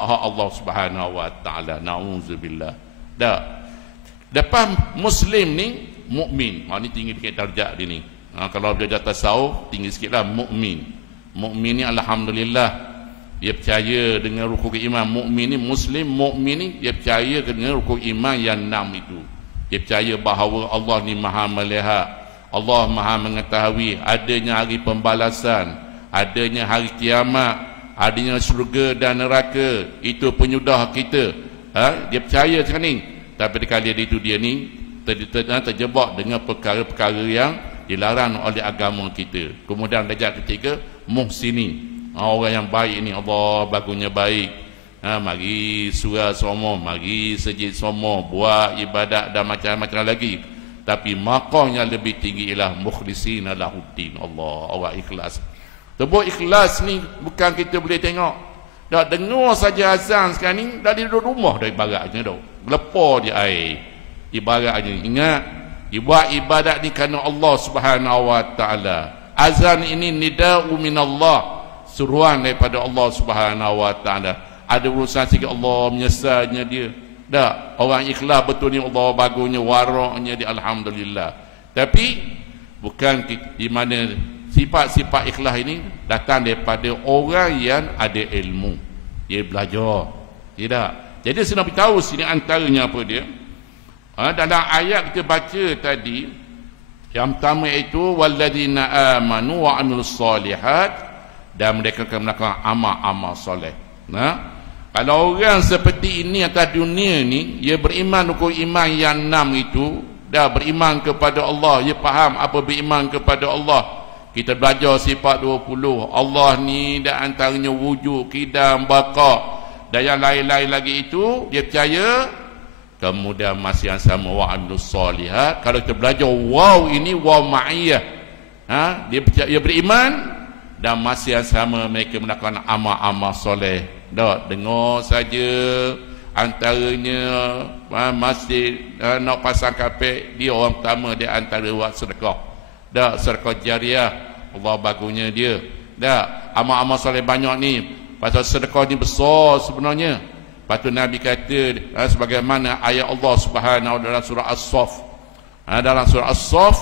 Allah Subhanahu wa taala. Nauzubillah. Dah. Depan muslim ni mukmin. Ha ni tinggi sikit darjat dia ni. Ha, kalau dia atas tasawuf tinggi sikitlah mukmin. Mukmin ni alhamdulillah dia percaya dengan rukun iman. Mukmin ni muslim, mukmin ni dia percaya dengan rukun iman yang 6 itu. Dia percaya bahawa Allah ni Maha melihat, Allah Maha mengetahui, adanya hari pembalasan, adanya hari kiamat, adanya syurga dan neraka. Itu penyudah kita. Ha? Dia percaya macam ni. Tapi kali itu dia ni terjebak dengan perkara-perkara yang dilarang oleh agama kita. Kemudian darjat ketiga muhsinin. Orang yang baik ni, Allah bagusnya baik. Mari surah semua, mari sejid semua, buat ibadat dan macam-macam lagi. Tapi maqam yang lebih tinggi ialah mukhlisin lahuddin. Allah, orang ikhlas. Tebuk ikhlas ni bukan kita boleh tengok. Dah dengar saja azan sekarang ni, dah di rumah dah ibaratnya dah. Gelepar dia air. Ibaratnya, ingat, buat ibadat ni kerana Allah Subhanahu wa taala. Azan ini nida'u minallah, suruhan daripada Allah Subhanahu wa taala. Ada urusan sikit Allah menyesalnya dia. Dah, orang ikhlas betul ni Allah bagusnya waraknya dia, alhamdulillah. Tapi bukan di mana sifat-sifat ikhlas ini datang daripada orang yang ada ilmu. Dia belajar. Tidak. Jadi saya nak beritahu sini antaranya apa dia? Dalam ayat kita baca tadi, yang pertama itu walladzina amanu wa amilus solihat, dan mereka akan melakukan amal-amal soleh. Nah, kalau orang seperti ini atas dunia ni, dia beriman rukun iman yang 6 itu, dah beriman kepada Allah, dia faham apa beriman kepada Allah. Kita belajar sifat 20. Allah ni dan antaranya wujud, qidam, baqa, dan yang lain-lain lagi itu dia percaya. Kemudian masih yang sama wa amilus solihat. Kalau kita belajar waw ini waw ma'iyah, dia beriman dan masih yang sama mereka melakukan amal-amal soleh. Dah dengar saja antaranya masjid nak pasang kapek, dia orang pertama di antara buat sedekah. Dah sedekah jariah, Allah bagusnya dia. Dah amal-amal soleh banyak ni. Pasal sedekah ni besar sebenarnya. Lepas tu Nabi kata sebagaimana ayat Allah Subhanahu dalam surah As-Saff. Dalam surah As-Saff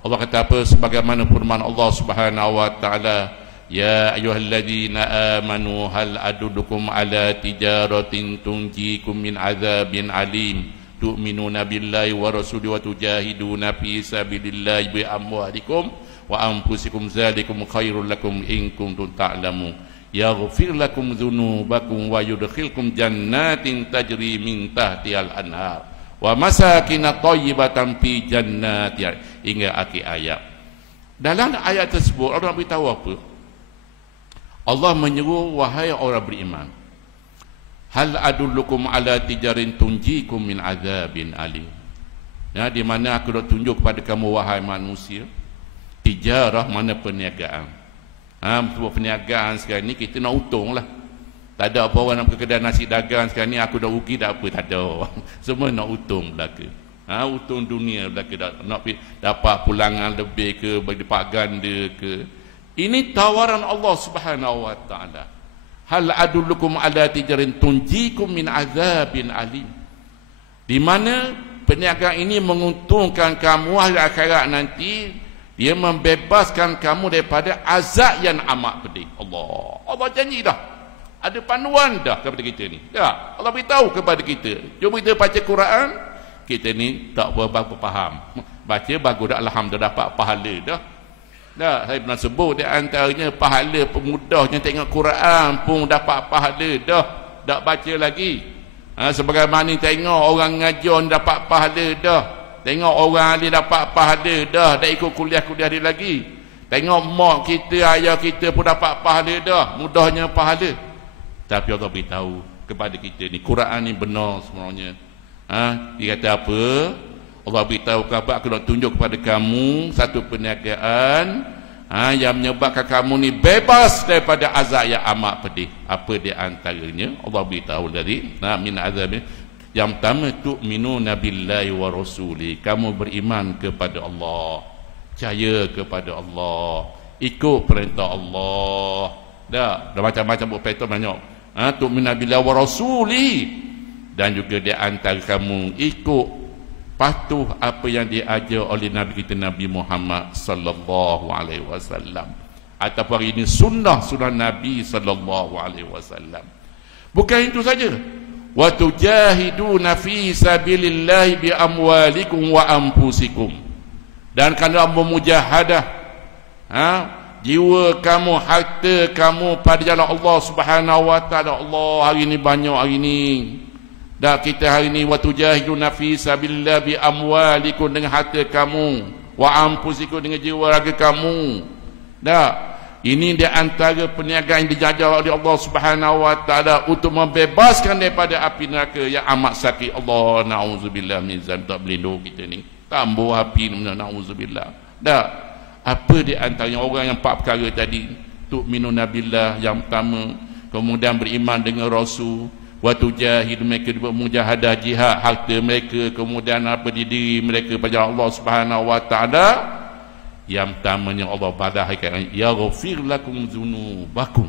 Allah kata apa? Sebagaimana firman Allah Subhanahu wa taala, ya ayyuhalladzina amanu hal adullukum ala tijaratin tunjikum min azabin alim tu'minuna billahi wa rasulihi wa tujahiduna fi sabilillahi bi amwalikum wa anfusikum dzalikum khairul lakum in kuntum ta'lamun yaghfir lakum dzunubakum wa yudkhilkum jannatin tajri min tahtihal anhar wa masakin thayyibatan fi jannati, hingga akhir ayat. Dalam ayat tersebut Allah beritahu apa? Allah menyeru, wahai orang beriman, hal adullukum ala tijarin tunjikum min azabin alim. Ya, di mana aku dah tunjuk kepada kamu wahai manusia, tijarah mana perniagaan. Sebuah perniagaan sekarang ni kita nak untung lah. Tak ada apa orang nak buka kedai nasi dagang sekarang ni aku dah rugi tak apa, tak ada. Semua nak untung belaka. Untung dunia belaka, nak dapat pulangan lebih ke, berlipat ganda ke. Ini tawaran Allah Subhanahu wa taala. Hal adullukum ala tijarin tunjikum min azabin alim. Di mana perniagaan ini menguntungkan kamu hari akhirat nanti, dia membebaskan kamu daripada azab yang amat pedih. Allah janji dah. Ada panduan dah kepada kita ni. Ya, Allah beritahu kepada kita. Jom kita baca Quran. Kita ni tak berapa faham. Baca bagus dah, alhamdulillah dapat pahala dah. Dah, saya pernah sebut di antaranya pahala pemudahnya tengok Quran pun dapat pahala dah. Tak baca lagi. Sebagaimana tengok orang ngajar dapat pahala dah. Tengok orang ahli dapat pahala dah. Tak ikut kuliah-kuliah dia lagi. Tengok mak kita, ayah kita pun dapat pahala dah. Mudahnya pahala. Tapi Allah beritahu kepada kita ni, Quran ni benar sebenarnya. Dia kata apa? Allah beritahu kepada aku nak tunjuk kepada kamu satu perniagaan yang menyebabkan kamu ni bebas daripada azab yang amat pedih. Apa di antaranya? Allah beritahu tadi, min azab. Yang pertama, tu'minuna billahi wa rasuli. Kamu beriman kepada Allah, percaya kepada Allah, ikut perintah Allah. Dah macam-macam perintah banyak. tu'minu billahi wa rasulihi, dan juga di antara kamu ikut patuh apa yang diajar oleh Nabi kita Nabi Muhammad sallallahu alaihi wasallam, ataupun ini sunnah Nabi sallallahu alaihi wasallam. Bukan itu saja, wa tujahiduna fi sabilillahi bi amwalikum wa anfusikum, dan kamu memujahadah jiwa kamu, harta kamu pada jalan Allah Subhanahu wa taala. Allah hari ni banyak hari ni. Dah kita hari ni wa tujahiduna fi sabilillah bi amwalikum, dengan harta kamu, wa anfusikum, dengan jiwa raga kamu. Dah ini di antara perniagaan yang dijajar oleh Allah Subhanahu wa taala untuk membebaskan daripada api neraka yang amat sakit. Allah naudzubillah min zalik, tak berlindung kita ni. Tambah api ni, naudzubillah. Dah apa di antaranya orang yang 4 perkara tadi, tu'minuna billah yang pertama, kemudian beriman dengan Rasul, wa tujahidu, mereka bermujahadah jihad harta mereka, kemudian apa di diri mereka pada Allah Subhanahu wa taala. Yang pertamanya Allah badahkan, ya ghafir lakum dzunubakum,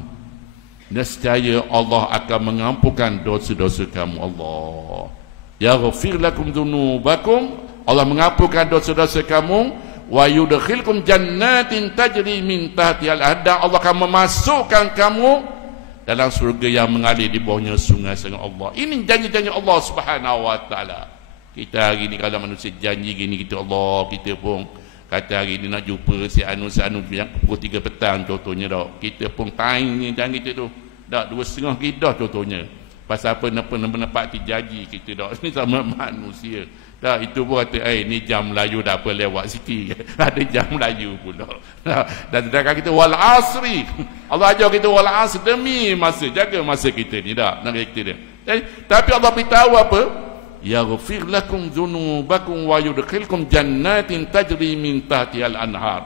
nescaya Allah akan mengampunkan dosa-dosa kamu. Allah ya ghafir lakum dzunubakum, Allah mengampunkan dosa-dosa kamu. Wa yudkhilkum jannatin tajri min tahtihal anhar, Allah akan memasukkan kamu dalam surga yang mengalir di bawahnya sungai-sungai Allah. Ini janji-janji Allah Subhanahu wa taala. Kita hari ni kalau manusia janji gini, kita Allah, kita pun kata hari ni nak jumpa si anu yang pukul 3 petang contohnya dah, kita pun time jangan kita tu dah 2.30 kita contohnya. Pasal apa menepati janji kita dah. Ini sama manusia. Dah itu pun kata ni jam Melayu dah apa lewat sikit. Ada jam Melayu pula. Dan sedangkan kita wal asri. Allah ajar kita wal asri, demi masa, jaga masa kita ni dah. Nak kita dia. Tapi Allah beritahu apa? Yaghfir lakum dzunubakum wa yudkhilkum jannatin tajri min tahtihal anhar.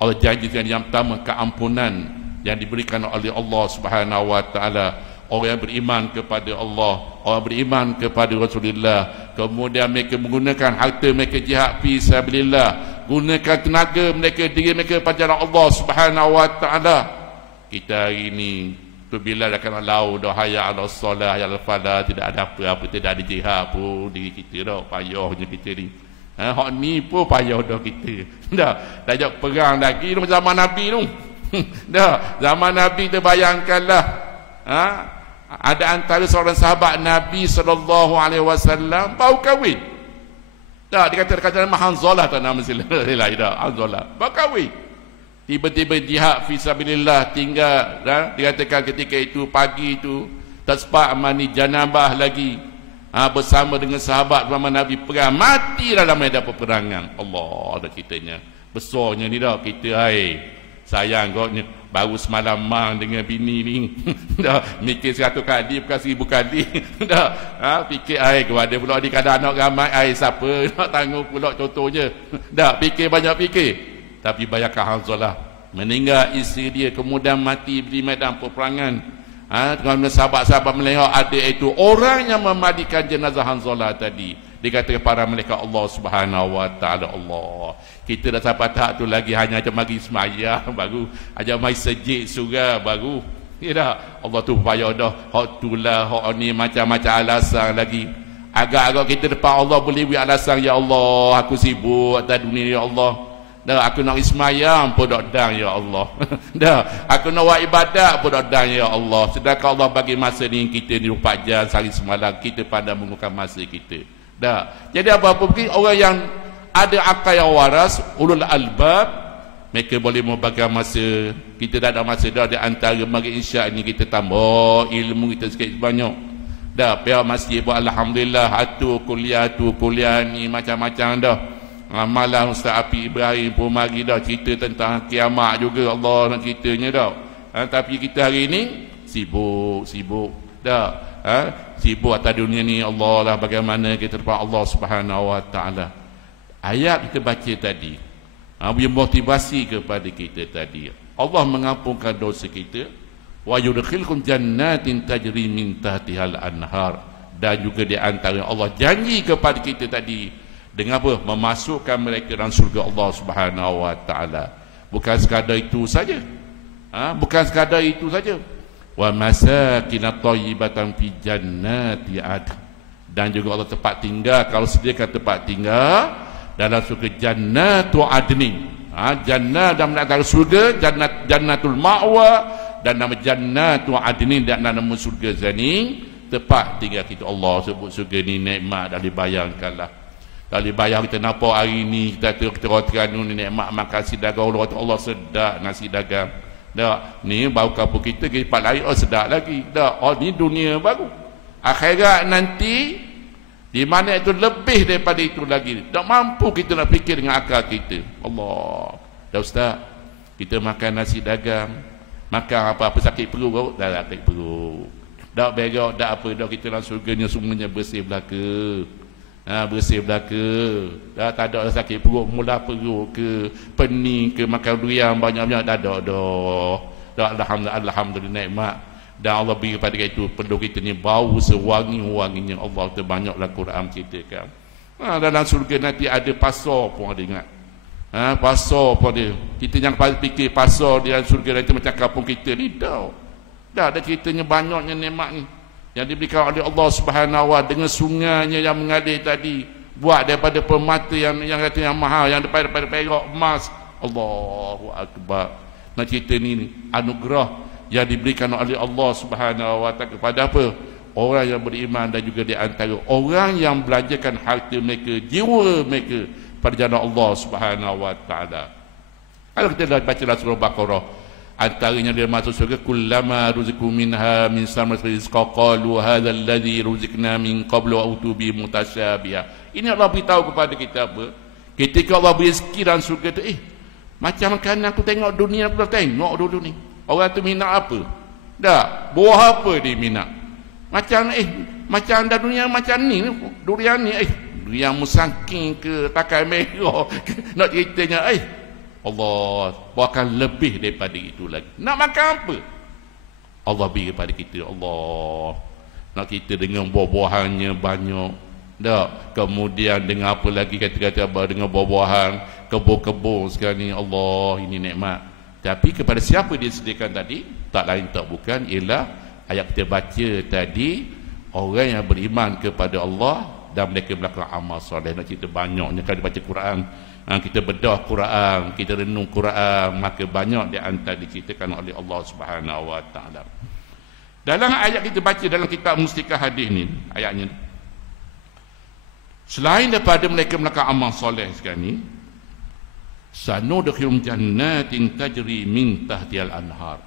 Allah janjikan yang pertama keampunan yang diberikan oleh Allah Subhanahu wa taala. Orang yang beriman kepada Allah, orang beriman kepada Rasulullah, kemudian mereka menggunakan harta mereka jihad fi sabilillah, gunakan tenaga mereka, diri mereka pada jalan Allah Subhanahu wa taala. Kita hari ini tu bila dah kena lau dah hayya ala solah ya al falah, tidak ada apa-apa, tidak ada jihad pun diri kita dah, payahnya kita ni. Hak ni pun payah dah kita. Dah ajak perang lagi zaman Nabi tu. Dah zaman Nabi tu bayangkanlah. Ada antara seorang sahabat Nabi sallallahu alaihi wasallam baru kahwin. Dah dikatakan Hanzalah tak nama sila. Dah Hanzalah baru kahwin. Tiba-tiba jihad fi sabilillah tinggal, dikatakan ketika itu pagi itu tak sempat mandi janabah lagi. Bersama dengan sahabat zaman Nabi perang, mati dalam medan peperangan. Allah dah kitanya. Besarnya ni dah kita sayang kau ni baru semalam mang dengan bini ni. Dah mikir 100 kali bukan 1000 kali. Dah fikir kepada pula di kadang anak ramai siapa nak tanggung pula contohnya. Dah fikir banyak fikir. Tapi bayangkan Hanzalah meninggal isteri dia, kemudian mati di medan peperangan. Dengan sahabat-sahabat melihat ada itu orang yang memandikan jenazah Hanzalah tadi. Dikatakan para malaikat Allah Subhanahu wa taala. Allah, kita dah sampai tahap tu lagi hanya ajak mari semaya baru, ajak mari sejik surga baru. Ya dah, Allah tu payah dah. Hak tulah, hak ni macam-macam alasan lagi. Agak-agak kita depan Allah boleh buat alasan, ya Allah, aku sibuk atas dunia ya Allah. Dah aku nak ismayam pun dak dang ya Allah. Dah aku nak buat ibadat pun dak dang ya Allah. Sedangkan Allah bagi masa ni kita ni 24 jam sehari semalam, kita pandai menggunakan masa kita. Dah. Jadi apa-apa mungkin orang yang ada akal yang waras, ulul albab, mereka boleh membagikan masa. Kita dah ada masa dah di antara maghrib isyak ni kita tambah ilmu kita sikit banyak. Dah pihak masjid pun alhamdulillah kuliah ni macam-macam dah. Malam Ustaz Api Ibrahim pun mari dah cerita tentang kiamat juga, Allah nak ceritanya dah. Tapi kita hari ni sibuk dah. Sibuk atas dunia ni, Allah lah bagaimana kita depan Allah Subhanahu wa taala. Ayat kita baca tadi beri motivasi kepada kita tadi. Allah mengampunkan dosa kita, wa yudkhilkum jannatin tajri min tahtihal anhar, dan juga di antara Allah janji kepada kita tadi dengan apa? Memasukkan mereka dalam surga Allah Subhanahu wa taala. Bukan sekadar itu saja. Bukan sekadar itu saja. wa masakin thayyibatan fi jannati adn. Dan juga Allah tempat tinggal, kalau sediakan tempat tinggal dalam surga jannatu adnin. Jannah dalam antara surga, jannatul ma'wa, dan nama jannatu adnin dan nama surga zani, tempat tinggal kita. Allah sebut surga ni nikmat, dah dibayangkanlah. Dah dibayang kita nampak hari ni, kita Terengganu ni nikmat makan nasi dagang. Allah sedap nasi dagang. Dah, ni baru kampung kita ke tempat lain, sedap lagi. Dah, ni dunia baru. Akhirat nanti di mana itu lebih daripada itu lagi. Tak mampu kita nak fikir dengan akal kita. Allah. Dah ustaz, kita makan nasi dagang, makan apa-apa sakit perut, dah sakit perut. Dak berak, dak apa, dak kita dalam surganya semuanya bersih belaka. Bersih belaka. Dah tak ada sakit perut, mula perut ke, pening ke, makan durian banyak-banyak, dah ada dah. Dak alhamdulillah nikmat. Dan Allah beri kepada kita itu perlu kita ni bau sewangi-wanginya Allah terbanyaklah Quran ceritakan. Dalam surga nanti ada pasar pun ada, ingat. Pasar pun ada. Kita jangan fikir pasar di dalam surga nanti macam kampung kita ni. Dah ada ceritanya banyaknya nikmat ni yang diberikan oleh Allah Subhanahu wa dengan sungainya yang mengalir tadi, buat daripada permata yang kata yang mahal, yang daripada perak emas. Allahu akbar. Nak cerita ni anugerah yang diberikan oleh Allah Subhanahu wa taala kepada apa? Orang yang beriman dan juga di antara orang yang belanjakan harta mereka, jiwa mereka pada jalan Allah Subhanahu wa taala. Kalau kita dah baca dalam surah Baqarah, antaranya dia masuk surga, kullama ruziqu minha min samaratin rizqa qalu hadzal ladzi ruziqna min qablu wa utubi mutasyabiha. Ini Allah beritahu kepada kita apa? Ketika Allah beri rezeki dalam surga tu, macam makanan aku tengok dunia, aku dah tengok dulu ni. Orang tu minat apa? Dah, buah apa dia minat? Macam macam dah dunia macam ni, durian ni, durian musangking ke, takai merah. Nak ceritanya, Allah bahkan lebih daripada itu lagi. Nak makan apa? Allah beri kepada kita. Allah nak kita dengan buah-buahannya banyak. Dah, kemudian dengan apa lagi kata-kata apa, dengan buah-buahan, kebun-kebun sekarang ni. Allah, ini nikmat. Tapi kepada siapa dia sediakan tadi? Tak lain tak bukan ialah ayat kita baca tadi, orang yang beriman kepada Allah dan mereka melakukan amal soleh. Nak cerita banyaknya kalau baca Quran, kita bedah Quran, kita renung Quran, maka banyak di antara diceritakan oleh Allah Subhanahu wa taala. Dalam ayat kita baca dalam kitab Mustikah Hadis ni, ayatnya, selain daripada mereka melakukan amal soleh sekarang ni, sanudkhilum jannatin tajri min tahtihal anhar.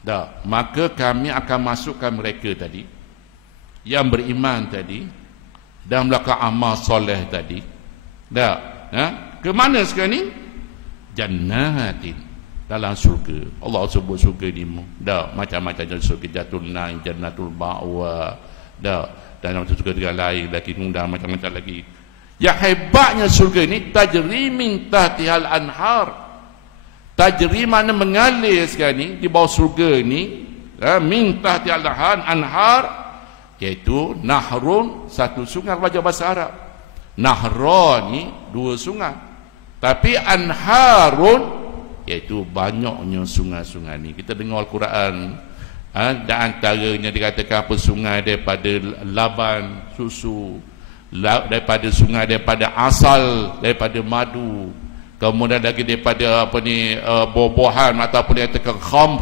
Dah, maka kami akan masukkan mereka tadi yang beriman tadi dan melakukan amal soleh tadi. Dah, ke mana sekarang ni? Jannatin, dalam surga. Allah sebut surga ni dah macam-macam surga, Jannatul Naim, Jannatul Ma'wa, dah, dan surga dengan lain lagi, dah macam-macam lagi. Yang hebatnya surga ini, tajri min tahtihal anhar. Tajri mana mengalir sekarang ni di bawah surga ni, min tahtihal anhar, iaitu nahrun, satu sungai baca bahasa Arab. Nahra ni dua sungai. Tapi anharun iaitu banyaknya sungai-sungai ni. Kita dengar Al-Quran, dan antaranya dikatakan apa, sungai daripada laban, susu, daripada sungai, daripada asal, daripada madu, kemudian lagi daripada apa ni, buah-buahan ataupun dia tekan khamr.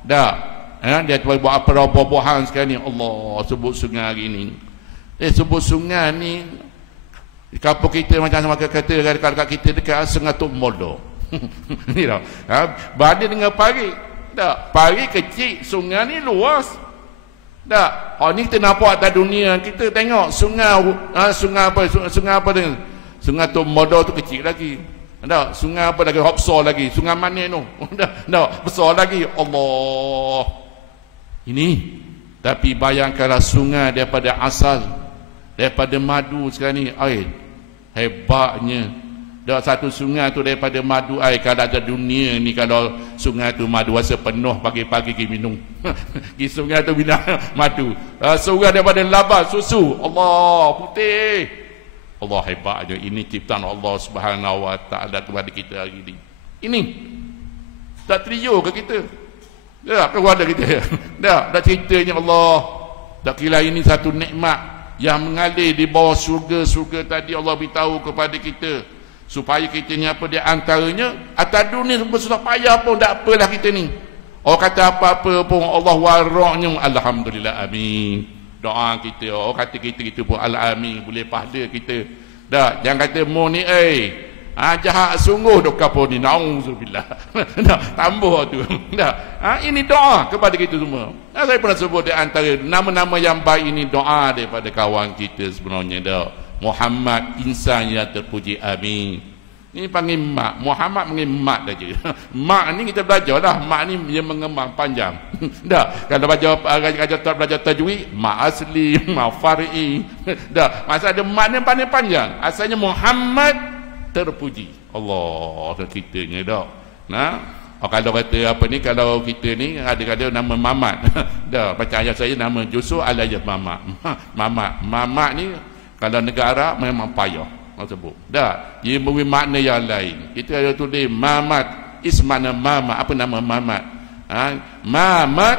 Dah, dia buat apa buah-buahan sekarang ni. Allah sebut sungai hari ni. Sebut sungai ni di kampung kita macam kata dekat kita dekat Sungai Tok Modo. Ni dah. Banding dengan pari. Dah, pari kecil, sungai ni luas. Dah, ni kita nampak atas dunia, kita tengok sungai, sungai apa dengan Sungai Tok Modo tu kecil lagi. Dah, sungai apa lagi, besar lagi, sungai mana tu? Dah, besar lagi. Allah. Ini, tapi bayangkanlah sungai daripada asal, daripada madu sekarang ni, hebatnya. Dah, satu sungai tu daripada madu air. Kalau ada dunia ni, kalau sungai tu madu rasa penuh, pagi-pagi pergi minum. Pergi sungai tu minum madu. Sungai daripada laban, susu. Allah, putih. Allah hebatnya. Ini ciptaan Allah Subhanahu wa taala kepada kita hari ini. Ini tak trio ke kita? Dah keluar dah kita. Dah ceritanya Allah. Tak kira ini satu nikmat yang mengalir di bawah surga tadi Allah beritahu kepada kita supaya kita ni apa di antaranya atas dunia bersusah payah pun tak apalah kita ni. Orang kata apa-apa pun Allah waraknya, alhamdulillah, amin. Doa kita, orang kata kita pun amin, boleh pahala kita. Dah, jangan kata mu ni jahat sungguh dok kapur ni, nauzubillah. Dah, tambah tu. Dah. Ini doa kepada kita semua. Saya pernah sebut di antara nama-nama yang baik ini doa daripada kawan kita sebenarnya dah. Muhammad insan yang terpuji, amin. Ini panggil mak. Muhammad panggil mak saja. Mak ni kita belajar lah. Mak ni dia mengembang panjang. Dah. Kalau belajar tajwid, mak asli, mak far'i. Dah. Masa ada mak ni pandai panjang. Asalnya Muhammad terpuji. Allah kitanya dah. Nah. Kalau kata apa ni, kalau kita ni ada nama Mamat. Dah. Macam ayah saya nama Yusuf alias Mamat. Mamat ni kalau negara memang payah. Sebut. Dah, dia memberi makna yang lain. Kita ada tulis Mamat, ismana Mamat. Apa nama Mamat? Mamat,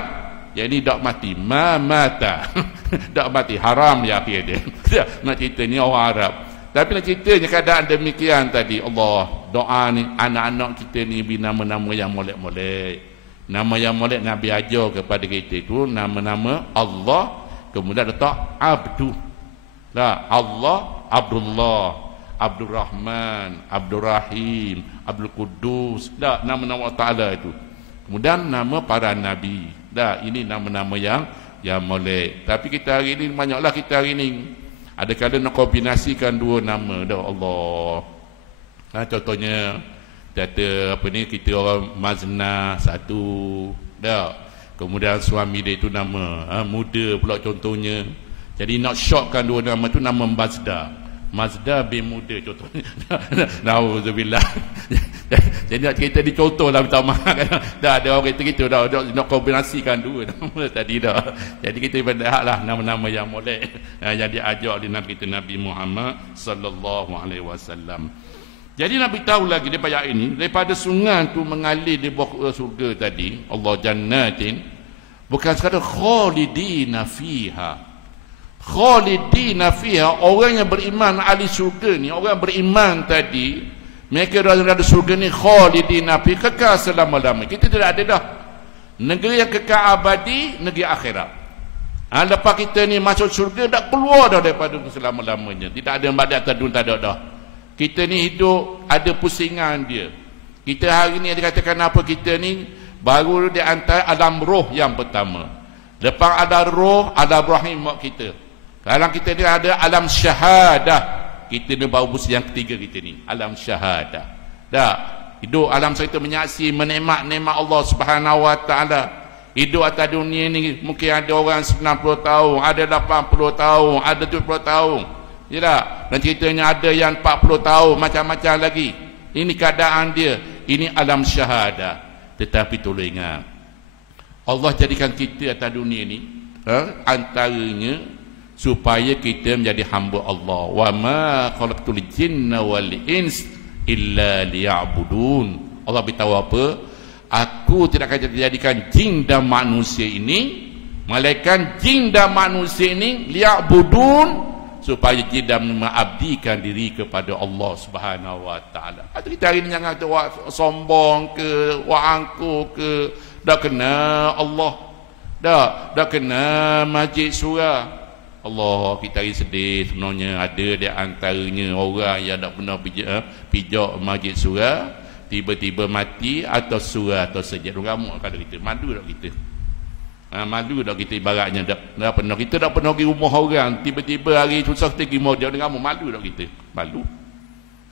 jadi dak mati. Mamata. Dak mati, haram ya akhir dia. Nak cerita ni orang Arab. Tapi nak ceritanya keadaan demikian tadi. Allah, doa ni anak-anak kita ni beri nama-nama yang molek-molek. Nama yang molek Nabi ajar kepada kita itu nama-nama Allah, kemudian letak Abdu. Dah, Allah, Abdullah, Abdul Rahman, Abdul Rahim, Abdul Qudus. Dah, nama-nama Allah Ta'ala itu. Kemudian nama para Nabi. Dah, ini nama-nama yang molek. Tapi kita hari ini, banyaklah kita hari ini. Ada kala nak kombinasikan dua nama. Dah, Allah. Contohnya, kata apa ni, kita orang Mazna satu. Dah. Kemudian suami dia itu nama muda pula contohnya. Jadi nak shortkan dua nama tu nama Mazda bin Muda contohnya. Nauzubillah. Jadi nak cerita di contoh lah, minta maaf kan. Dah ada orang kata gitu dah nak kombinasikan dua nama tadi dah. Jadi kita berhaklah nama-nama yang molek yang diajar oleh Nabi kita Nabi Muhammad sallallahu alaihi wasallam. Jadi Nabi tahu lagi daripada ayat ini, daripada sungai tu mengalir di bawah surga tadi, Allah jannatin, bukan sekadar khalidina fiha. Khalidina fiha, orang yang beriman ahli surga ni, orang beriman tadi, mereka ada surga ni khalidina fiha, kekal selama-lamanya. Kita tidak ada dah negeri yang kekal abadi, negeri akhirat. Lepas kita ni masuk surga, tak keluar dah daripada selama-lamanya. Tidak ada yang badak tadun, tak ada dah. Kita ni hidup ada pusingan dia. Kita hari ni dikatakan apa, kita ni baru di antara alam roh yang pertama. Lepas ada roh, ada rahim kita. Dalam kita ni ada alam syahadah. Kita ni baru pusing yang ketiga kita ni, alam syahadah. Dah, hidup alam kita menyaksi menikmat-nikmat Allah Subhanahu wa taala. Hidup atas dunia ni mungkin ada orang 90 tahun, ada 80 tahun, ada 70 tahun. Ya tak? Dan ceritanya ada yang 40 tahun, macam-macam lagi. Ini keadaan dia. Ini alam syahadah. Tetapi tolong ingat, Allah jadikan kita atas dunia ni antaranya supaya kita menjadi hamba Allah. Wa ma khalaqtul jinna wal ins illa liya'budun. Allah beritahu apa? Aku tidak akan jadikan jin dan manusia ini, melainkan jin dan manusia ini liya'budun, supaya jin dan mengabdikan diri kepada Allah Subhanahu wa taala. Atau kita hari ni jangan kata sombong ke, angkuh ke, dah kena Allah. Dah kena masjid surah. Allah, kita hari sedih sebenarnya. Ada di antaranya orang yang tak pernah pijak masjid surah, tiba-tiba mati atau surah atau sejak ramuk kata kita. Malu tak kita? Malu tak kita ibaratnya dah pernah. Kita tak pernah pergi rumah orang, tiba-tiba hari susah kita pergi rumah dia dengan malu tak kita? Malu.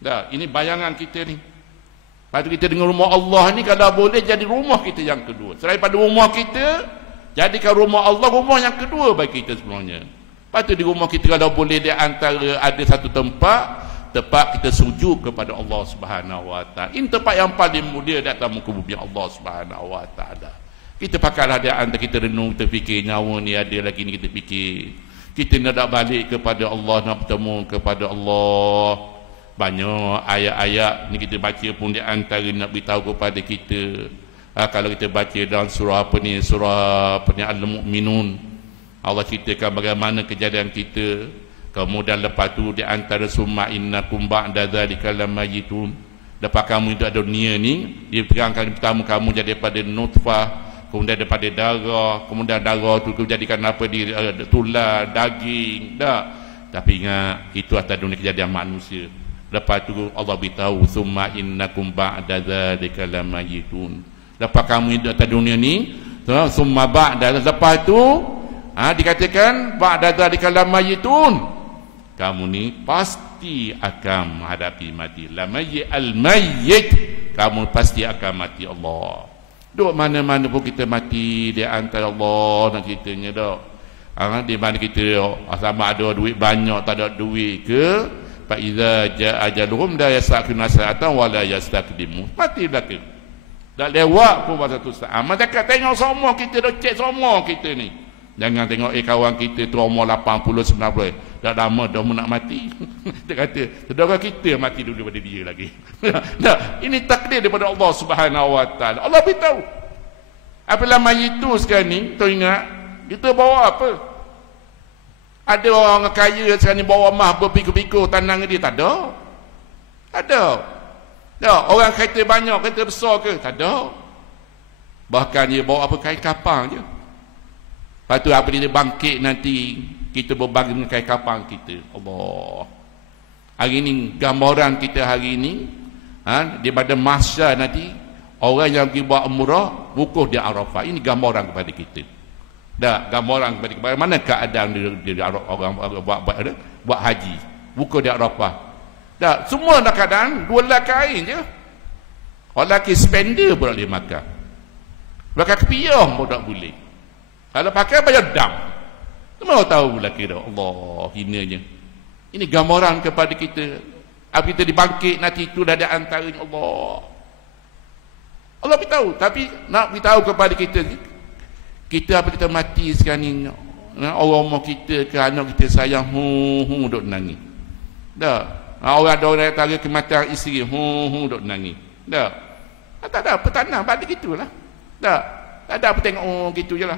Dah, ini bayangan kita ni. Lepas kita dengan rumah Allah ni, kalau boleh jadi rumah kita yang kedua. Selain pada rumah kita, jadikan rumah Allah rumah yang kedua bagi kita sebenarnya. Lepas tu di rumah kita kalau boleh di antara ada satu tempat kita sujud kepada Allah Subhanahu wa taala. Ini tempat yang paling mulia di atas muka bumi Allah Subhanahu wa taala. Kita pakailah di antara kita renung, kita fikir nyawa ni ada lagi ni, kita fikir. Kita nak balik kepada Allah, nak bertemu kepada Allah. Banyak ayat-ayat ni kita baca pun di antara nak beritahu kepada kita Kalau kita baca dalam surah Al-Mu'minun, Allah ceritakan bagaimana kejadian kita. Kemudian lepas tu di antara summa innakum ba'da dzalika lamayitun. Lepas kamu hidup dunia ni, dia terangkan pertama kamu jadi daripada nutfah, kemudian daripada darah, kemudian darah tu dijadikan apa di tulang, daging. Tapi ingat, itu atas dunia kejadian manusia. Lepas tu Allah beritahu summa innakum ba'da dzalika lamayitun. Lepas kamu hidup atas dunia ni, summa ba'da, lepas tu dikatakan ba'da dzalika lamayitun. Kamu ni pasti akan menghadapi mati. Lamayyi al-mayyit, kamu pasti akan mati. Allah duk mana-mana pun kita mati. Di antara Allah nak ceritanya dah. Di mana kita sama ada duit banyak tak ada duit ke, fa iza jaa ajaluhum la yastaqimuna sa'atan wa la yastaqdimu. Matilah ke dah lewat pun masa tu saat. Masyarakat tengok semua kita dah cek semua kita ni. Jangan tengok kawan kita tu umur 80 90 dah lama dah nak mati. Dia kata saudara kita mati dulu daripada dia lagi. Nah, ini takdir daripada Allah Subhanahu Wa Taala. Allah beritahu. Apabila mayit tu sekarang ni, tu ingat kita bawa apa? Ada orang kaya sekarang ni bawa mah berpikul-pikul tanang dia, tak ada. Ada. Tak, orang kereta banyak, kereta besar ke? Tak ada. Bahkan dia bawa apa, kain kapang je. Lepas tu apa dia bangkit nanti, kita berbagi dengan kain kapang kita. Allah. Hari ni gambaran kita hari ni, daripada mahsyar nanti, orang yang pergi buat umrah wukuf di Arafah. Ini gambaran kepada kita. Dah, gambaran kepada kita. Bagaimana keadaan di orang buat haji, wukuf di Arafah. Dah, semua nak keadaan dua lelaki kain je. Orang lelaki spender pun boleh makan. Pakai kepiah pun tak boleh. Kalau pakai bayar dam. Semua tahu lelaki dah. Allah, hinanya. Ini gambaran kepada kita. Apabila kita dibangkit nanti itu dah ada antaranya Allah. Allah beritahu. Tapi nak beritahu kepada kita, kita apabila kita mati sekarang ni, orang rumah kita ke anak kita sayang, duk nangis. Dah. Orang ada orang kata kematian isteri, duk nangis. Dah. Tak ada petanah pada gitulah. Dah. Tak ada apa tengok gitu je lah.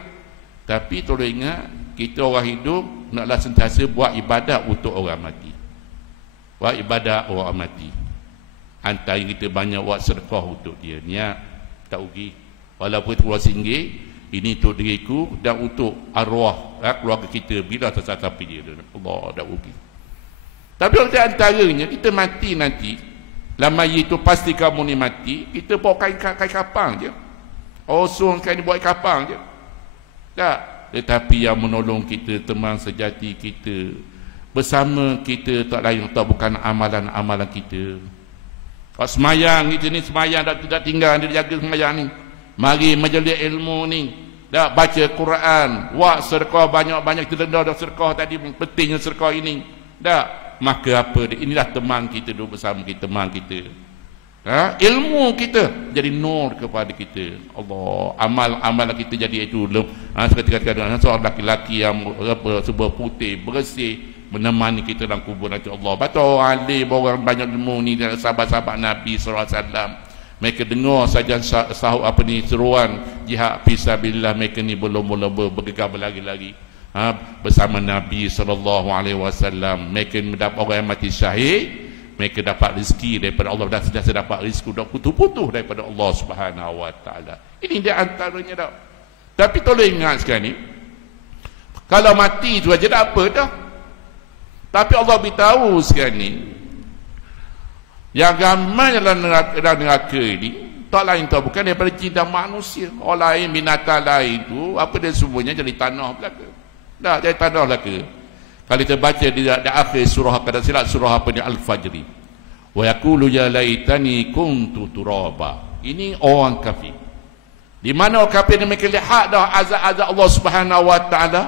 Tapi tolong ingat, kita orang hidup naklah sentiasa buat ibadat untuk orang mati. Buat ibadat orang mati. Antara kita banyak buat sedekah untuk dia. Niat tak rugi. Walaupun RM10, ini untuk diriku dan untuk arwah keluarga kita bila tersasapi dia. Allah, tak rugi. Tapi di antaranya kita mati nanti, lama itu pasti kamu ni mati, kita bawa kain kapang je. Osong kain buat kapang je. Tak, tetapi yang menolong kita, teman sejati kita, bersama kita tak lain tak bukan amalan-amalan kita. Kalau semayang kita ni, semayang tak tinggal, dia jaga semayang ni. Mari majlis ilmu ni, dah baca Quran, buat sedekah banyak-banyak, kita dah sedekah tadi, pentingnya sedekah ini. Dah, maka apa dia? Inilah teman kita duduk bersama kita, teman kita. Ilmu kita jadi nur kepada kita. Allah, amal kita jadi itu. Seketika seorang laki-laki yang sebuah putih bersih menemani kita dalam kubur nanti Allah. Betul alim orang banyak ilmu ni, sahabat-sahabat Nabi SAW. Mereka dengar saja sahut apa ni seruan jihad fisabilillah, mereka ni belum bergegar berlari-lari bersama Nabi SAW. Mereka mendapat orang yang mati syahid, mereka dapat rezeki daripada Allah, dan sentiasa dapat rezeki dah putus-putus daripada Allah Subhanahu Wa Taala. Ini dia antaranya dah. Tapi tolong ingat sekarang ni, kalau mati tu aja tak apa dah. Tapi Allah beritahu sekarang ni, yang ramai dalam neraka ini tak lain tak bukan daripada jin dan manusia. Orang lain, binatang lain tu apa dia semuanya jadi tanah belaka. Dah jadi tanah belaka. Kalau kita baca di akhir surah, kada silap surah apa ni, Al-Fajr. Wa yaqulu ya laitani kuntu turaba. Ini orang kafir. Di mana orang kafir ni mereka lihat dah azab-azab Allah Subhanahu Wa Taala.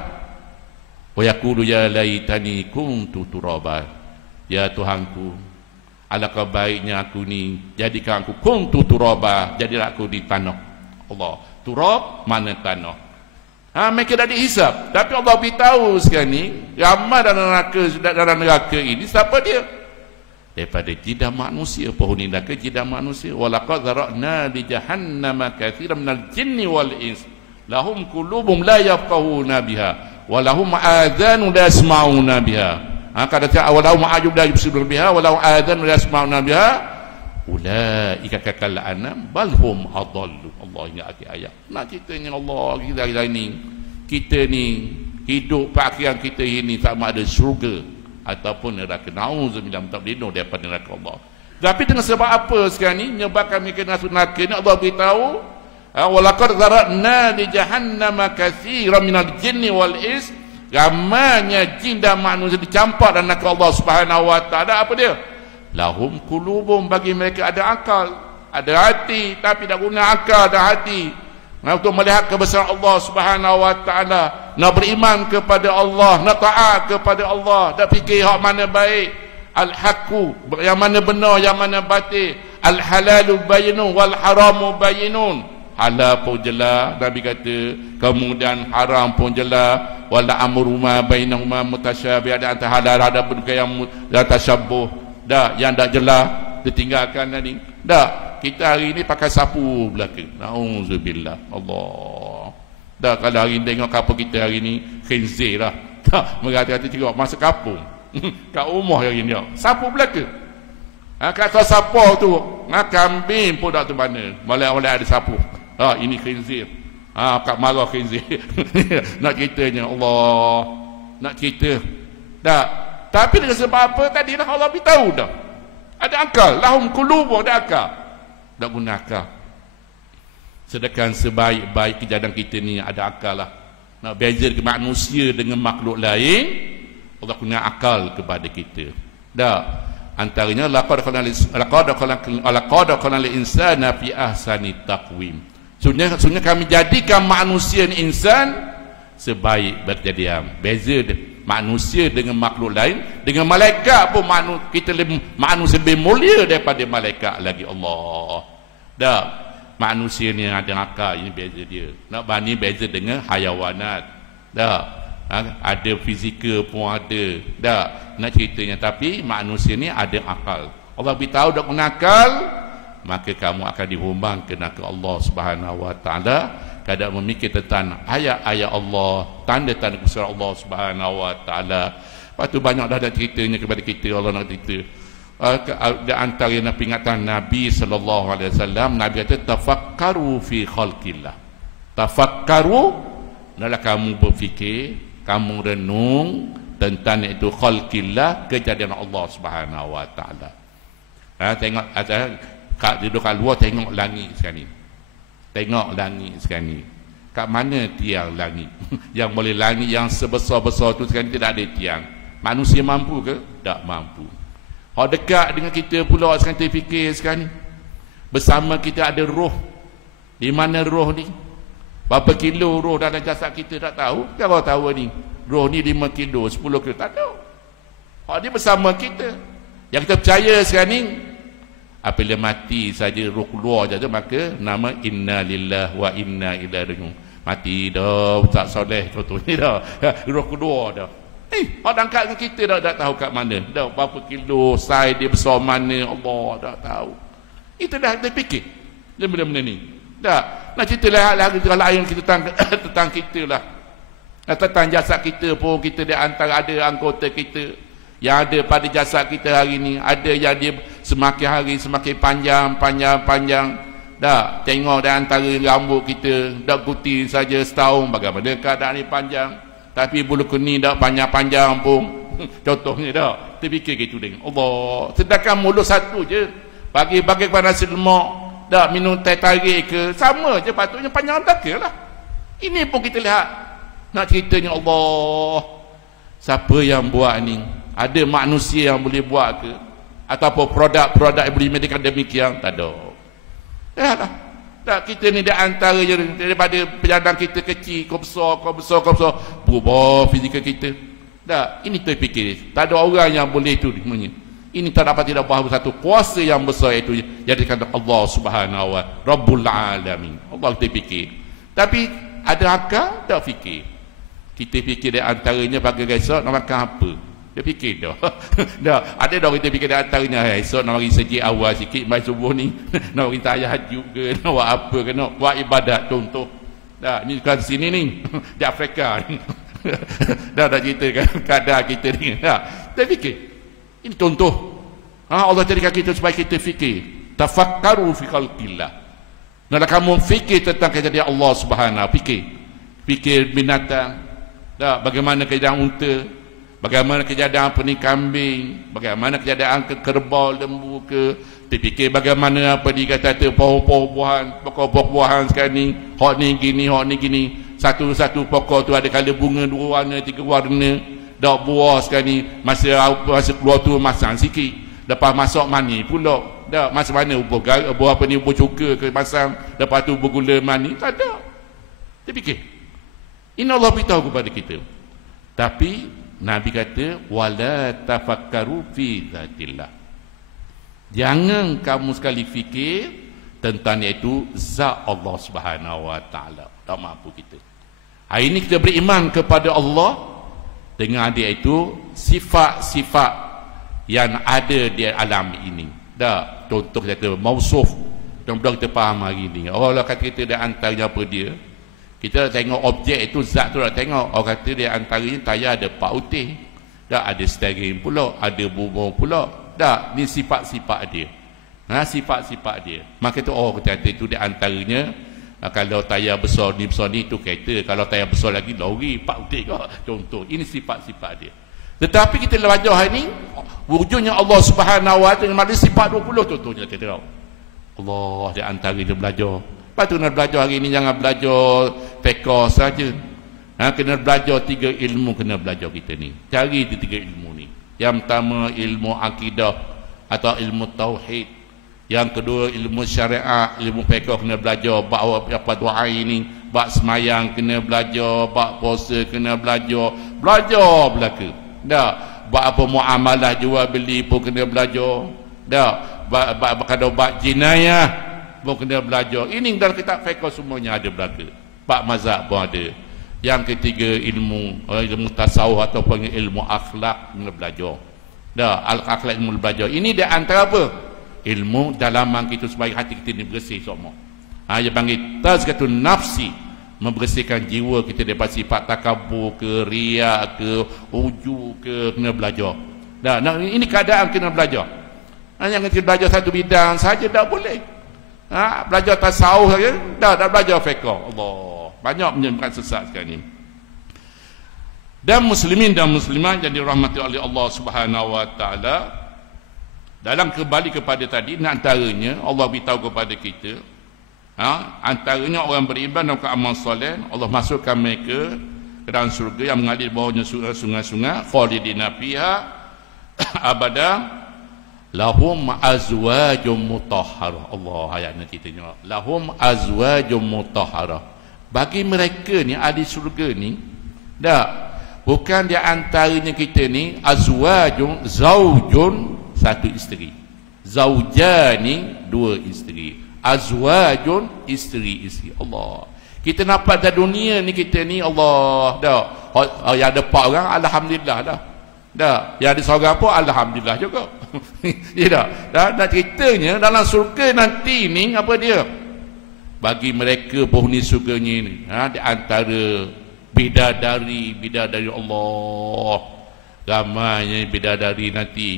Wa yaqulu ya laitani kuntu turaba. Ya Tuhanku, alangkah baiknya aku ni jadikan aku kuntu turaba, jadilah aku di tanah. Allah, turab mana tanah. Mereka dah dihisap. Tapi Allah beritahu sekarang ni, ramai dalam neraka ini, siapa dia? daripada jidah manusia, penghuni neraka jidah manusia. Walaqad zara'na li jahannama katsiran minal jinni wal ins lahum qulubun la yafqahuna biha wa lahum adhanun la yasma'una biha. Kata walahum a'yun la yubsiruna biha wa lahum adhanun la yasma'una biha ulaika kal anam bal hum adallu. Allah ingat ayat. Nak ceritanya Allah kita hari ini, kita ni hidup pakaian kita ini sama ada syurga ataupun neraka. Nauzubillah, minta berlindung daripada neraka Allah. Tapi dengan sebab apa sekarang ni menyebabkan mereka masuk neraka ni? Allah beritahu, walaqad zara'na li jahannama katsiran minal jinni wal ins, ramainya jin dan manusia dicampur dalam neraka Allah Subhanahu wa taala. Apa dia? Lahum qulubun, bagi mereka ada akal, ada hati, tapi tak guna akal dan hati untuk melihat kebesaran Allah Subhanahu wa taala, nak beriman kepada Allah, nak taat kepada Allah, nak fikir hak mana baik, al-haqqu, yang mana benar, yang mana batil, al-halalu bayyinun wal haramu bayyinun. Halal pun jelas, Nabi kata, kemudian haram pun jelas, wala amru ma bainahuma mutasyabih, ada antara halal ada benda yang tasyabuh, dah yang tak jelas ditinggalkan tadi. Dah kita hari ni pakai sapu belaka. Nauzubillah. Allah. Dah kalau hari ni tengok kapal kita hari ni khinzir lah. Dah merata-rata tengok masa kampung. Kat rumah hari ni sapu belaka. Kata sapu tu, kambing pun tak tu mana. Malai-malai ada sapu. Ini khinzir. Kat marah khinzir. Nak ceritanya Allah. Nak cerita. Dah. Tapi dengan sebab apa tadi lah Allah beritahu dah. Ada akal, lahum qulubun, ada akal. Tak guna akal. Sedangkan sebaik-baik kejadian kita ni ada akal lah. Nak beza manusia dengan makhluk lain, Allah guna akal kepada kita. Dah. Antaranya laqad khalaqnal insana fi ahsani taqwim. Sebenarnya kami jadikan manusia ni insan sebaik berjadian. Beza manusia dengan makhluk lain, dengan malaikat pun kita manusia lebih mulia daripada malaikat lagi. Allah dah, manusia ni ada akal, ini beza dia. Nak banding beza dengan hayawanat, dah ada fizikal pun ada, dah nak ceritanya. Tapi manusia ni ada akal. Allah beritahu dak guna akal, maka kamu akan dihumbang ke neraka Allah Subhanahu wa taala. Kadang memikir tentang ayat-ayat Allah, tanda-tanda kebesaran Allah Subhanahu wa taala. Lepas tu banyak dah ada ceritanya kepada kita. Allah nak cerita di antara peringatan Nabi sallallahu alaihi wasallam, Nabi kata tafakkaru fi khalqillah. Tafakkaru adalah kamu berfikir, kamu renung tentang itu khalqillah, kejadian Allah Subhanahu wa taala. Tengok kat duduk kat luar, tengok langit sekarang ni. Tengok langit sekarang ni. Kat mana tiang langit? Yang boleh langit yang sebesar-besar tu sekarang tidak ada tiang. Manusia mampu ke? Tak mampu. Hak dekat dengan kita pula sekarang kita fikir sekarang ni. Bersama kita ada roh. Di mana roh ni? Berapa kilo roh dalam jasad kita tak tahu. Siapa tahu ni? Roh ni 5 kilo, 10 kilo, tak tahu. Hak ni bersama kita. Yang kita percaya sekarang ni, apabila mati saja roh keluar saja, maka nama inna lillahi wa inna ilaihi raji'un. Mati dah, tak soleh contohnya dah. Roh keluar dah. Orang angkat dengan kita dah tak tahu kat mana. Dah berapa kilo, saiz dia besar mana, Allah tak tahu. Itu dah kita fikir. Benda-benda ni. Dah. Nak cerita lagi lain kita tentang kita lah. Tentang jasad kita pun, kita di antara ada anggota kita yang ada pada jasad kita hari ni, ada yang dia semakin hari semakin panjang. Dah tengok di antara rambut kita dah putih saja setahun, bagaimana keadaan ni panjang. Tapi bulu kening dah panjang-panjang pun. Contohnya dah, terfikir gitu dengan Allah. Sedangkan mulut satu je, bagi-bagi kepada nasi lemak, dah minum teh tarik ke, sama je, patutnya panjang belaka lah. Ini pun kita lihat. Nak ceritanya Allah, siapa yang buat ni? Ada manusia yang boleh buat ke? Ataupun produk-produk yang boleh medikan demikian? Tak ada. Dah. Kita ni di antara je, daripada penjandang kita kecil, kau besar. Berubah fizikal kita. Dah, ini terfikir. Tak ada orang yang boleh itu. Ini tak dapat tidak bahawa satu kuasa yang besar itu yang dikatakan Allah Subhanahu wa Rabbul Alamin. Allah terfikir. Tapi ada akal tak fikir. Kita fikir di antaranya bagi besok nak makan apa? Dia fikir dah. Dah, ada dah kita fikir antaranya, esok nak bagi sejik awal sikit mai subuh ni. Nak bagi tahajud ke, nak buat apa ke, nak buat ibadat contoh. Dah, ni kan sini ni di Afrika ni. Dah ceritakan keadaan kita ni. Dah, kita fikir. Ini contoh. Allah jadikan kita supaya kita fikir. Tafakkaru fi khalqillah. Nak kamu fikir tentang kejadian Allah Subhanahu, fikir binatang. Dah, bagaimana keadaan unta, bagaimana kejadian apa ni kambing, bagaimana kejadian ke kerbau, lembu ke, terfikir bagaimana apa dikata pohon-pohon buah-buahan sekarang ni, hok ni gini, satu-satu pokok tu ada kala bunga 2 warna 3 warna, dak buah sekarang ni masa keluar tu masang sikit, lepas masuk mani pula, dak masa mana buah apa ni, buah cuka ke masang, lepas tu bergula mani, tak ada. Terfikir. Ini Allah beritahu kepada kita. Tapi Nabi kata wala tafakkaru fi zatillah. Jangan kamu sekali fikir tentang iaitu zat Allah Subhanahu wa taala. Tak mampu kita. Hari ini kita beriman kepada Allah dengan dia itu sifat-sifat yang ada di alam ini. Dah, contoh kata mausuf. Mudah-mudahan kita faham hari ini. Allah kata kita dia antaranya apa dia? Kita tengok objek itu, zat tu dah tengok. Orang kata dia antaranya tayar ada pak utih, dah ada steering pula, ada bubur pula, dah ni sifat-sifat dia. Sifat-sifat dia. Maka tu kita kata itu dia antaranya. Kalau tayar besar ni itu kereta, kalau tayar besar lagi lori, pak utih kau. Contoh, ini sifat-sifat dia. Tetapi kita belajar hari ni wujudnya Allah Subhanahu wa taala dengan sifat 20 contohnya kita tahu. Allah di antara dia belajar. Lepas tu nak belajar hari ni jangan belajar fiqh saja. Kena belajar 3 ilmu, kena belajar kita ni. Cari di 3 ilmu ni. Yang pertama ilmu akidah atau ilmu tauhid. Yang kedua ilmu syariat, ilmu fiqh kena belajar. Bab apa doa ini, bab semayang kena belajar, bab puasa kena belajar. Belajar belaka. Dah, bab apa muamalah jual beli pun kena belajar. Dah, bab jinayah pun kena belajar. Ini dalam kitab fiqh semuanya ada belaka. Bab mazhab pun ada. Yang ketiga ilmu tasawuf ataupun ilmu akhlak kena belajar. Dah, akhlak ilmu belajar. Ini dia antara apa? Ilmu dalaman kita supaya hati kita ni bersih semua. Dia panggil tazkiyatun nafsi, membersihkan jiwa kita daripada sifat takabur ke, riak ke, ujub ke, kena belajar. Dah, ini keadaan kena belajar. Jangan kita belajar satu bidang saja tak boleh. Belajar tasawuf saja dah belajar fiqh. Allah, banyak menyebabkan sesat sekarang ni. Dan muslimin dan muslimat yang dirahmati oleh Allah Subhanahu wa taala, dalam kembali kepada tadi, antaranya Allah beritahu kepada kita, antaranya orang beriman dan amal soleh, Allah masukkan mereka ke dalam surga yang mengalir bawahnya sungai-sungai, khalidina fiha abada, lahum azwajum mutahharah. Allah, ayatnya ceritanya lahum azwajum mutahharah. Bagi mereka ni ahli surga ni, dah bukan di antaranya kita ni azwajun, zaujun satu isteri, zaujani 2 isteri, azwajun isteri-isteri. Allah, kita nampak dalam dunia ni kita ni Allah dah, yang ada 4 orang alhamdulillah dah. Dah, yang ada seorang pun alhamdulillah juga. Ya dah. Dan ceritanya dalam surga nanti ni apa dia? Bagi mereka penghuni surganya ni, di antara bidadari Allah. Ramainya bidadari nanti.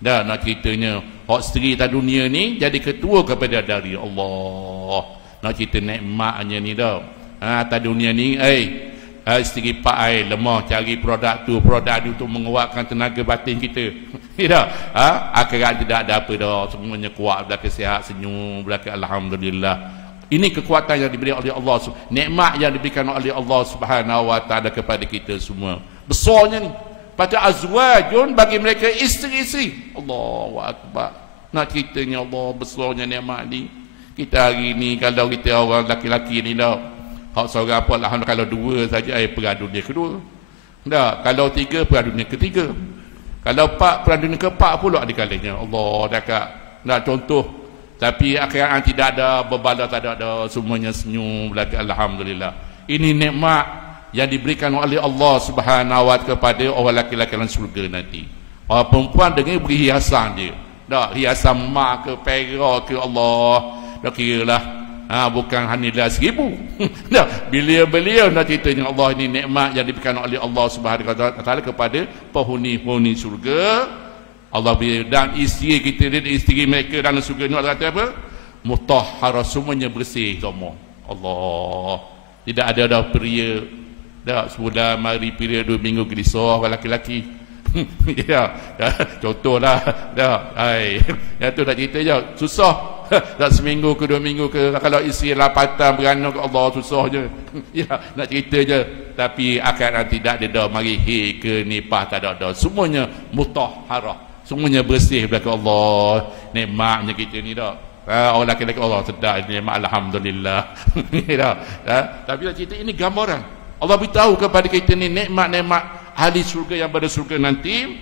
Dah, nak ceritanya hak isteri tak dunia ni jadi ketua kepada dari Allah. Nak cerita nikmatnya ni dah. Tak dunia ni, isteri pak lemah cari produk tu untuk menguatkan tenaga batin kita. Tidak, akhirat tidak ada apa dah, semuanya kuat, belaka sihat, senyum, belaka alhamdulillah. Ini kekuatan yang diberi oleh Allah, nikmat yang diberikan oleh Allah Subhanahu wa taala kepada kita semua. Besarnya ni. Pada azwajun, bagi mereka isteri-isteri. Allahu akbar. Nak ceritanya Allah besarnya nikmat ni. Kita hari ni kalau kita orang laki-laki ni dah, hak seorang apa alhamdulillah, kalau 2 saja perang dunia kedua. Dah, kalau 3 perang dunia ketiga. Kalau 4 perang dunia keempat pula ada kalanya. Allah dekat. Nak contoh. Tapi akhirat tidak ada berbala, tak ada, semuanya senyum belaka alhamdulillah. Ini nikmat yang diberikan oleh Allah Subhanahu wa taala kepada orang lelaki-lelaki dalam syurga nanti. Orang perempuan dengan beri hiasan dia. Tak hiasan emas ke perak ke Allah. Dah kira lah. Bukan hanya 1,000. Dah beliau-beliau nak ceritanya Allah ini nikmat yang diberikan oleh Allah Subhanahu wa taala kepada penghuni-penghuni syurga. Allah beri dan isteri kita dan isteri mereka dalam syurga ni Allah kata apa? Mutahharah, semuanya bersih semua. Allah. Tidak ada dah pria dah sebulan mari pria 2 minggu gelisah orang lelaki. Ya, contohlah dah. Yang tu nak cerita je susah. Dah seminggu ke 2 minggu ke kalau isteri lapatan beranak ke Allah susah je. Ya, nak cerita je. Tapi akan tidak ada dah mari ke nipah tak ada dah. Semuanya mutahharah. Semuanya bersih belakang Allah. Nikmatnya kita ni dah. Orang lelaki-lelaki Allah sedap nikmat alhamdulillah. Tapi nak cerita ini gambaran. Allah beritahu kepada kita ni nikmat-nikmat ahli surga yang pada surga nanti.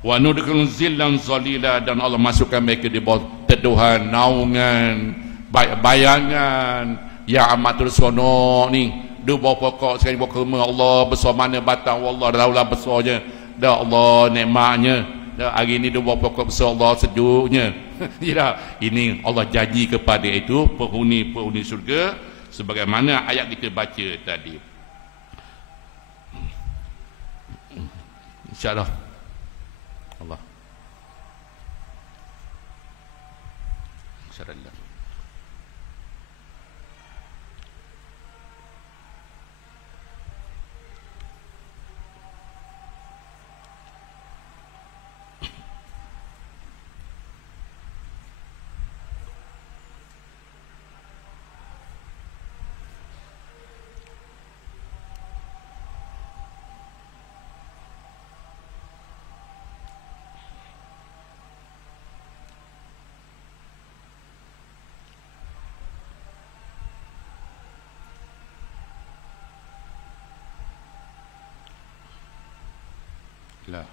Wa nudkhilun zillan zalila, dan Allah masukkan mereka di bawah teduhan, naungan, bayangan yang amat terseronok ni. Dua bawah pokok sekali bawah kurma Allah besar mana batang Allah daulah besarnya. Dah Allah nikmatnya. Dah hari ni dua bawah pokok besar Allah sejuknya. Ini Allah janji kepada itu penghuni-penghuni surga sebagaimana ayat kita baca tadi. InsyaAllah Allah InsyaAllah. Lah.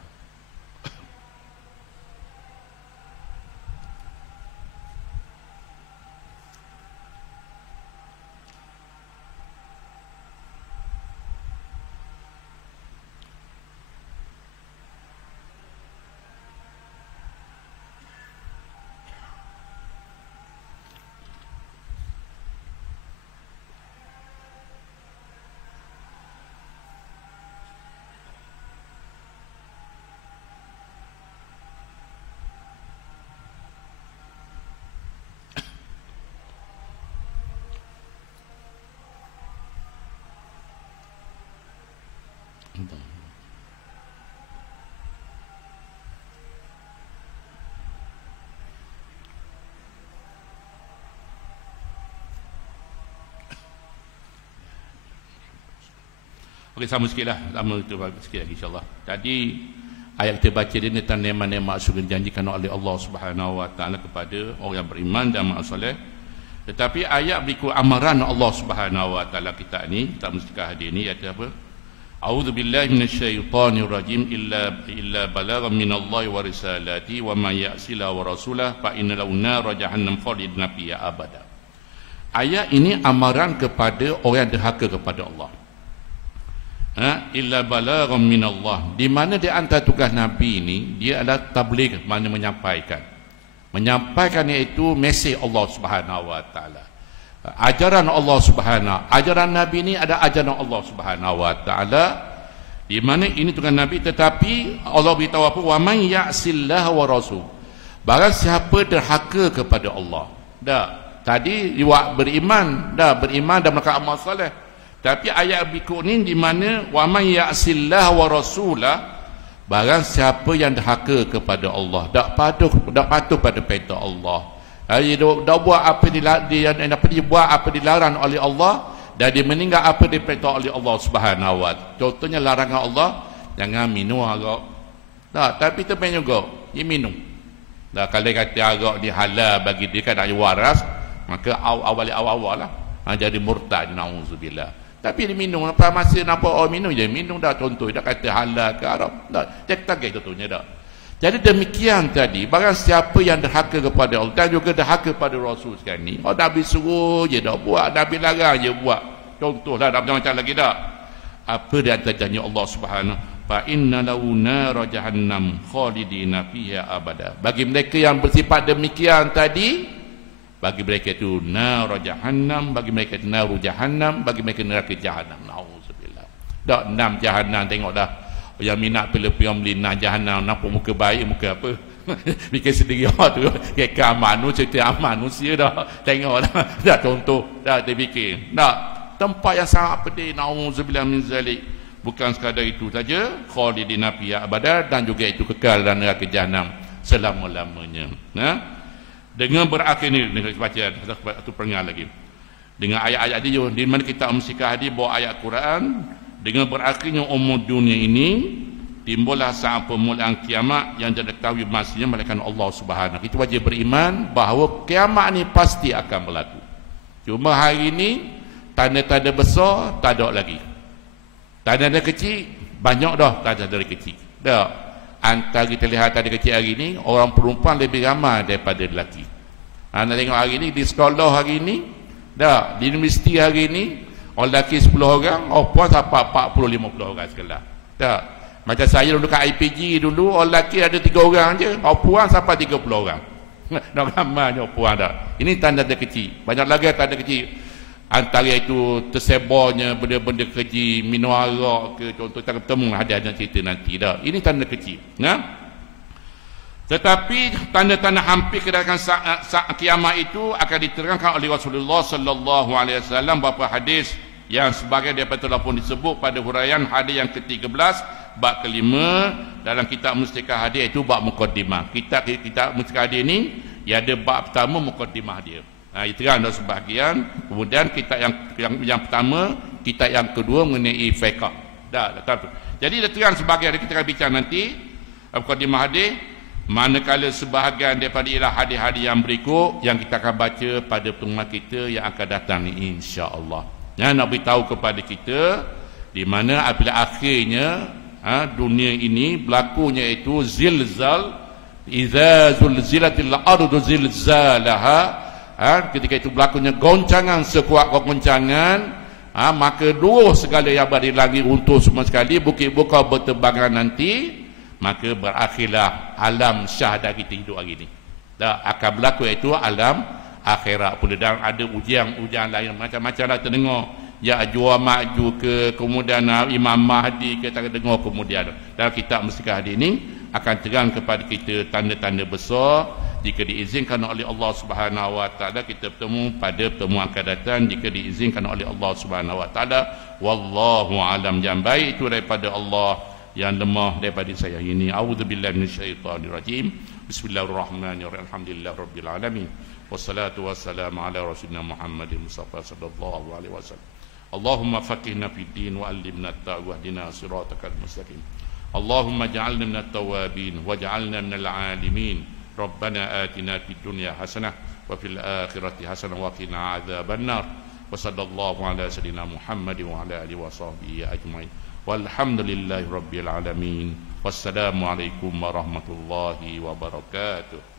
Okey, sama sikit lah. Sama sikit lagi insyaAllah. Tadi ayat kita baca dia tentang nikmat-nikmat surga dijanjikan oleh Allah Subhanahu wa taala kepada orang yang beriman dan amal soleh. Tetapi ayat berikut amaran Allah Subhanahu wa taala kita ni, tak mustikah hadir ni, iaitu apa? A'udzu billahi minasyaitonir rajim illa balaghan minallahi wa risalati wa may ya'sila wa rasulah fa inna lahu nar jahannam khalidina fiha abada. Ayat ini amaran kepada orang yang derhaka kepada Allah. Illa balaghan minallah, di mana di antara tugas Nabi ini dia adalah tabligh, mana menyampaikan iaitu mesej Allah Subhanahu wa taala, ajaran Allah Subhanahu. Ajaran Nabi ini ada ajaran Allah Subhanahu wa taala, di mana ini tugas Nabi. Tetapi Allah beritahu apa? Wa man ya'sillah wa rasul, barang siapa derhaka kepada Allah. Dah tadi beriman dan melakukan amal soleh. Tapi ayat berikut ni di mana wa man ya'sillah wa rasulah, barang siapa yang derhaka kepada Allah, tak patuh pada perintah Allah, dak buat apa dibuat apa dilarang oleh Allah, dan dia meninggal apa diperintah oleh Allah Subhanahu wa taala. Contohnya larangan Allah, jangan minum arak. Tak, tapi tepi juga dia minum. Dah kalau kata arak ni halal bagi dia kan nak waras, maka awal-awal lah jadi murtad, nauzubillah. Tapi dia minum, apa masa nampak orang minum je minum dah, contoh dah kata halal ke haram dah, dia tagai contohnya dah. Jadi demikian tadi, barang siapa yang derhaka kepada Allah dan juga derhaka pada Rasul sekarang ni, Nabi suruh je dah buat, Nabi larang je buat, contohlah dah macam-macam lagi dah. apa dia antara janji Allah Subhanahu, fa inna lahu nar jahannam khalidina fiha abada. Bagi mereka yang bersifat demikian tadi, bagi mereka itu nar jahannam, bagi mereka itu nar jahannam, bagi mereka neraka jahannam. Nauzubillah. Dak enam jahannam, tengok dah. Yang minat pilih-pilih beli nar jahannam, nampak muka baik, muka apa? Bikin sendiri tu, kekal manusia, cerita manusia dah. Tengok dah contoh, dah terfikir. Dak tempat yang sangat pedih, nauzubillah min zalik. Bukan sekadar itu saja, khalidina fiha abada, dan juga itu kekal dalam neraka jahanam selama-lamanya. Dengan berakhir ni, dengan baca satu peringat lagi. Dengan ayat-ayat dia, di mana kita mensikahi bawa ayat Quran, dengan berakhirnya umur dunia ini, timbullah saat permulaan kiamat yang tidak diketahui masanya melainkan Allah Subhanahu. Kita wajib beriman bahawa kiamat ni pasti akan berlaku. Cuma hari ini tanda-tanda besar tak ada lagi. Tanda-tanda kecil banyak dah, tanda-tanda kecil. Dah. Antara kita lihat tanda kecil hari ini, orang perempuan lebih ramai daripada lelaki. Anda tengok hari ini di sekolah hari ini, dah, di universiti hari ini, orang lelaki 10 orang, orang perempuan sampai 40-50 orang sekolah. Dah. Macam saya dulu kat IPG dulu, orang lelaki ada 3 orang je, orang perempuan sampai 30 orang. Dah ramainya orang perempuan dah. Ini tanda-tanda kecil. Banyak lagi tanda kecil. Antara itu tersebarnya benda-benda keji, minum arak ke, contoh tak bertemu, ada cerita nanti dah. Ini tanda kecil. Tetapi tanda-tanda hampir kedatangan saat kiamat itu akan diterangkan oleh Rasulullah sallallahu alaihi wasallam beberapa hadis yang sebagai daripada telah pun disebut pada huraian hadis yang ke-13 bab kelima dalam kitab Mustikah Hadis, itu bab mukaddimah. Kitab Mustikah Hadis ni ia ada bab pertama mukaddimah dia. Itu kan ada sebahagian. Kemudian kitab yang pertama, kitab yang kedua mengenai fiqh. Dah tahu. Jadi dia terang sebahagian, kita akan bincang nanti mukaddimah hadis, manakala sebahagian daripada ialah hadis-hadis yang berikut yang kita akan baca pada pertemuan kita yang akan datang ni, insya-Allah. Nak beritahu kepada kita di mana apabila akhirnya dunia ini berlakunya itu zilzal, idza zulzilatil ardu zilzalaha. Ketika itu berlakunya goncangan sekuat goncangan, maka dua segala yang berada di langit runtuh semua sekali, bukit-bukit berterbangan nanti, maka berakhirlah alam syahadah kita hidup hari ini. Dah akan berlaku iaitu alam akhirat pula, dan ada ujian lain macam-macam lah terdengar. Ya'juj wa Ma'juj ke, kemudian Imam Mahdi kita akan dengar kemudian. Dalam kitab Mustikah Hadis ini akan terang kepada kita tanda-tanda besar. Jika diizinkan oleh Allah Subhanahu wa taala, kita bertemu pada pertemuan akan datang jika diizinkan oleh Allah Subhanahu wa taala. Wallahu alam. Yang baik itu daripada Allah, yang lemah daripada saya ini. A'udzubillahi minasyaitonir rajim. Bismillahirrahmanirrahim. Alhamdulillahirabbil alamin. Wassalatu wassalamu ala rasulina Muhammadin Mustafa sallallahu alaihi wasallam. Allahumma faqihna fid din wa 'allimna at-taqwa wahdina siratal mustaqim. Allahumma ij'alna minat tawwabin waj'alna minal 'alimin. Rabbana atina fid dunya hasanah wa fil akhirati hasanah wa qina adzaban nar. Wa sallallahu ala sayyidina Muhammad wa ala alihi wa sahbihi ajmain. Walhamdulillahi rabbil alamin. Wassalamu alaikum warahmatullahi wabarakatuh.